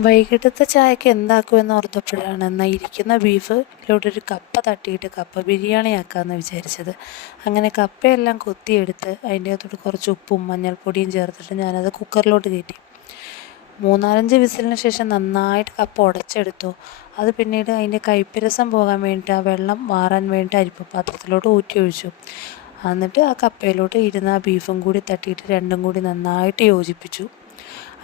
വൈകിട്ടത്തെ ചായക്ക് എന്താക്കുമെന്ന് ഓർത്തപ്പോഴാണ് എന്നാൽ ഇരിക്കുന്ന ബീഫിലോട്ട് ഒരു കപ്പ തട്ടിയിട്ട് കപ്പ ബിരിയാണി ആക്കാമെന്ന് വിചാരിച്ചത്. അങ്ങനെ കപ്പയെല്ലാം കൊത്തിയെടുത്ത് അതിൻ്റെ അകത്തോട്ട് കുറച്ച് ഉപ്പും മഞ്ഞൾപ്പൊടിയും ചേർത്തിട്ട് ഞാനത് കുക്കറിലോട്ട് കയറ്റി. 3-4 വിസിലിന് ശേഷം നന്നായിട്ട് കപ്പ ഉടച്ചെടുത്തു. അത് പിന്നീട് അതിൻ്റെ കയ്പ്പ് പോകാൻ വേണ്ടിയിട്ട് ആ വെള്ളം മാറാൻ വേണ്ടി അരിപ്പ പാത്രത്തിലോട്ട് ഊറ്റി ഒഴിച്ചു. എന്നിട്ട് ആ കപ്പയിലോട്ട് ഇരുന്ന ആ ബീഫും കൂടി തട്ടിയിട്ട് രണ്ടും കൂടി നന്നായിട്ട് യോജിപ്പിച്ചു.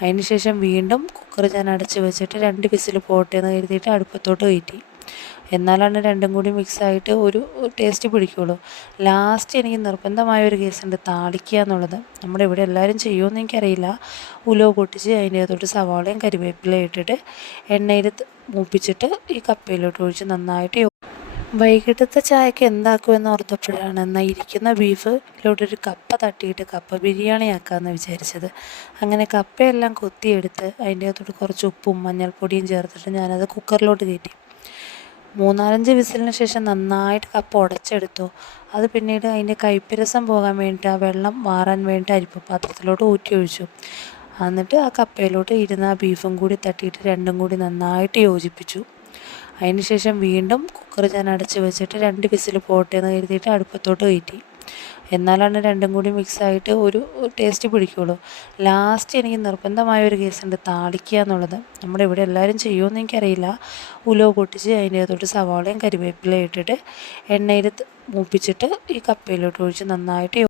അതിന് ശേഷം വീണ്ടും കുക്കർ ഞാൻ അടച്ച് വെച്ചിട്ട് 2 വിസിൽ പോട്ടെ എന്ന് കരുതിയിട്ട് അടുപ്പത്തോട്ട് കയറ്റി. എന്നാലാണ് രണ്ടും കൂടി മിക്സായിട്ട് ഒരു ടേസ്റ്റ് പിടിക്കുകയുള്ളൂ. ലാസ്റ്റ് എനിക്ക് നിർബന്ധമായ ഒരു കേസുണ്ട്, താളിക്കുക എന്നുള്ളത്. നമ്മുടെ ഇവിടെ എല്ലാവരും ചെയ്യുമെന്ന് എനിക്കറിയില്ല. ഉലുവ പൊട്ടിച്ച് അതിൻ്റെ അകത്തോട്ട് സവാളയും കരിവേപ്പിലയും ഇട്ടിട്ട് എണ്ണയിൽ മൂപ്പിച്ചിട്ട് ഈ കപ്പയിലോട്ട് ഒഴിച്ച് നന്നായിട്ട് വൈകിട്ടത്തെ ചായക്ക് എന്താക്കുമെന്ന് ഓർത്തപ്പോഴാണ് എന്നാൽ ഇരിക്കുന്ന ബീഫിലോട്ടൊരു കപ്പ തട്ടിയിട്ട് കപ്പ ബിരിയാണി ആക്കാമെന്ന് വിചാരിച്ചത്. അങ്ങനെ കപ്പയെല്ലാം കൊത്തിയെടുത്ത് അതിൻ്റെ അകത്തോട്ട് കുറച്ച് ഉപ്പും മഞ്ഞൾപ്പൊടിയും ചേർത്തിട്ട് ഞാനത് കുക്കറിലോട്ട് കയറ്റി. 3-4 വിസിലിന് ശേഷം നന്നായിട്ട് കപ്പ ഉടച്ചെടുത്തു. അത് പിന്നീട് അതിൻ്റെ കയ്പ്പ് പോകാൻ വേണ്ടിയിട്ട് ആ വെള്ളം മാറാൻ വേണ്ടി അരിപ്പ പാത്രത്തിലോട്ട് ഊറ്റി ഒഴിച്ചു. എന്നിട്ട് ആ കപ്പയിലോട്ട് ഇരുന്ന ആ ബീഫും കൂടി തട്ടിയിട്ട് രണ്ടും കൂടി നന്നായിട്ട് യോജിപ്പിച്ചു. അതിന് ശേഷം വീണ്ടും കുക്കർ ഞാൻ അടച്ച് വെച്ചിട്ട് 2 വിസിൽ പോട്ടെ എന്ന് കരുതിയിട്ട് അടുപ്പത്തോട്ട് കയറ്റി. എന്നാലാണ് രണ്ടും കൂടി മിക്സായിട്ട് ഒരു ടേസ്റ്റ് പിടിക്കുകയുള്ളൂ. ലാസ്റ്റ് എനിക്ക് നിർബന്ധമായ ഒരു കേസുണ്ട്, താളിക്കുക എന്നുള്ളത്. നമ്മുടെ ഇവിടെ എല്ലാവരും ചെയ്യുമെന്ന് എനിക്കറിയില്ല. ഉലുവ പൊട്ടിച്ച് അതിൻ്റെ അകത്തോട്ട് സവാളയും കരിവേപ്പിലയും ഇട്ടിട്ട് എണ്ണയിൽ മൂപ്പിച്ചിട്ട് ഈ കപ്പയിലോട്ട് ഒഴിച്ച് നന്നായിട്ട്